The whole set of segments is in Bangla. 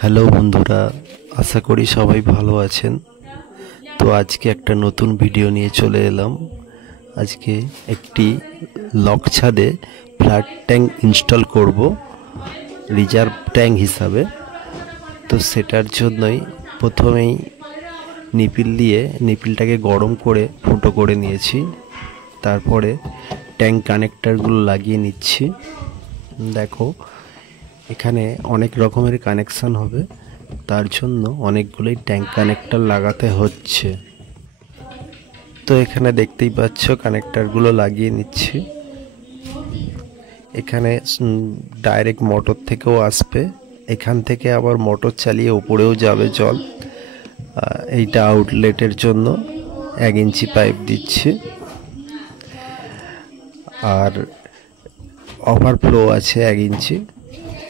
হ্যালো বন্ধুরা, আশা করি সবাই ভালো আছেন। তো আজকে একটা নতুন ভিডিও নিয়ে চলে এলাম। আজকে একটি লক ছাদে ফ্ল্যাট ট্যাঙ্ক ইনস্টল করব রিজার্ভ ট্যাঙ্ক হিসাবে। তো সেটার জন্যই প্রথমেই নিপিলটাকে গরম করে ফুটো করে নিয়েছি। তারপরে ট্যাঙ্ক কানেক্টরগুলো লাগিয়ে নিচ্ছি। দেখো, এখানে অনেক রকমের কানেকশন হবে, তার জন্য অনেকগুলোই ট্যাঙ্ক কানেক্টর লাগাতে হচ্ছে। তো এখানে দেখতেই পাচ্ছ কানেক্টরগুলো লাগিয়ে নিচ্ছি। এখানে ডাইরেক্ট মোটর থেকেও আসবে, এখান থেকে আবার মোটর চালিয়ে উপরেও যাবে জল। এইটা আউটলেটের জন্য 1 ইঞ্চি পাইপ দিচ্ছি, আর ওভারফ্লো আছে 1 ইঞ্চি।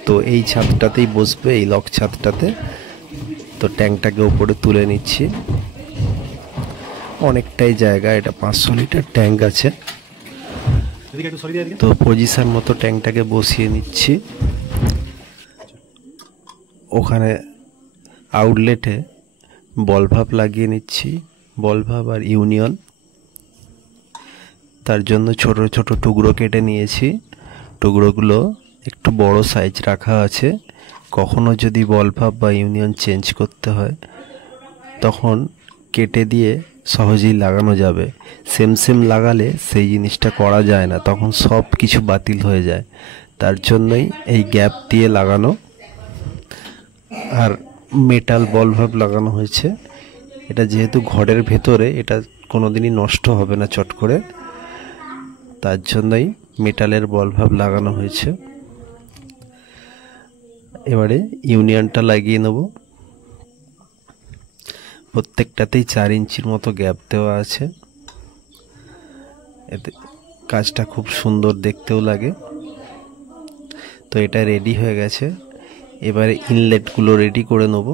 তো এই ছাদটাতেই বসবে, এই লক ছাদটাতে। তো ট্যাঙ্কটাকে উপরে তুলে নিচ্ছি। অনেকটাই জায়গা, এটা 500 লিটার ট্যাঙ্ক আছে। তো পজিশন মতো ট্যাঙ্কটাকে বসিয়ে নিচ্ছি। ওখানে আউটলেটে বল ভাল্ব লাগিয়ে নিচ্ছি, বল ভাল্ব আর ইউনিয়ন। তার জন্য ছোট ছোট টুকরো কেটে নিয়েছি। টুকরোগুলো একটু বড় সাইজ রাখা আছে। কখনো যদি বল ভাল্ব বা ইউনিয়ন চেঞ্জ করতে হয় তখন কেটে দিয়ে সহজেই লাগানো যাবে। সেম লাগালে সেই জিনিসটা করা যায় না, তখন সব কিছু বাতিল হয়ে যায়। তার জন্যই এই গ্যাপ দিয়ে লাগানো। আর মেটাল বল ভাল্ব লাগানো হয়েছে। এটা যেহেতু ঘরের ভেতরে, এটা কোনোদিনই নষ্ট হবে না চট করে, তার জন্যই মেটালের বল ভাল্ব লাগানো হয়েছে। এবারে ইউনিয়নটা লাগিয়ে নেব। প্রত্যেকটাতেই 4 ইঞ্চির মতো গ্যাপ দেওয়া আছে। এতে কাজটা খুব সুন্দর দেখতেও লাগে। তো এটা রেডি হয়ে গেছে। এবারে ইনলেটগুলো রেডি করে নেব।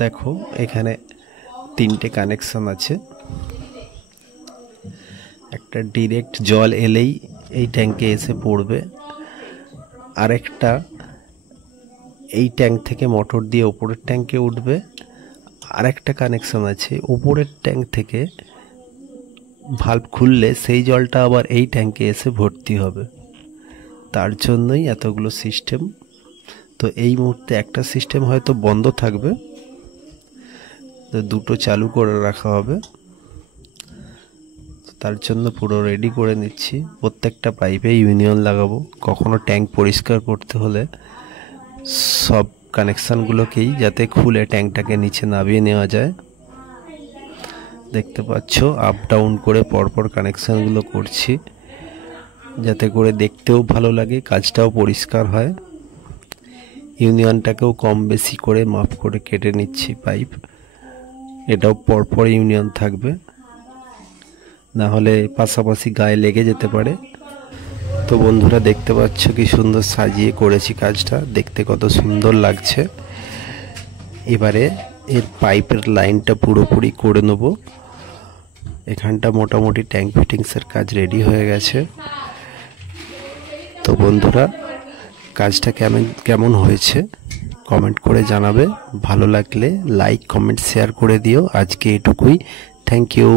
দেখো, এখানে 3টে কানেকশন আছে। একটা ডিরেক্ট জল এলেই এই ট্যাঙ্কে এসে পড়বে, আরেকটা এই ট্যাঙ্ক থেকে মোটর দিয়ে উপরের ট্যাঙ্কে উঠবে। আরেকটা কানেকশন আছে উপরের ট্যাঙ্ক থেকে ভাল্ব খুললে সেই জলটা আবার এই ট্যাঙ্কে এসে ভর্তি হবে। তার জন্যই এতগুলো সিস্টেম। তো এই মুহূর্তে একটা সিস্টেম হয়তো বন্ধ থাকবে, তো দুটো চালু করে রাখা হবে। তার জন্য পুরো রেডি করে নিচ্ছি। প্রত্যেকটা পাইপে ইউনিয়ন লাগাবো। কখনো ট্যাঙ্ক পরিষ্কার করতে হলে সব কানেকশানগুলোকেই যাতে খুলে ট্যাঙ্কটাকে নিচে নামিয়ে নেওয়া যায়। দেখতে পাচ্ছ, আপ ডাউন করে পরপর কানেকশানগুলো করছি, যাতে করে দেখতেও ভালো লাগে, কাজটাও পরিষ্কার হয়। ইউনিয়নটাকেও কম বেশি করে মাপ করে কেটে নিচ্ছি পাইপ। এটাও পরপর ইউনিয়ন থাকবে, না হলে পাশাপাশি গায়ে লেগে যেতে পারে। তো বন্ধুরা, দেখতে পাচ্ছ কি সুন্দর সাজিয়ে করেছি কাজটা, দেখতে কত সুন্দর লাগছে। এবারে এর পাইপের লাইনটা পুরোপুরি করে নেব। এখানটা মোটামুটি ট্যাঙ্ক ফিটিংসের কাজ রেডি হয়ে গেছে। তো বন্ধুরা, কাজটা কেমন হয়েছে কমেন্ট করে জানাবে। ভালো লাগলে লাইক কমেন্ট শেয়ার করে দিও। আজকে এটুকুই। Thank you.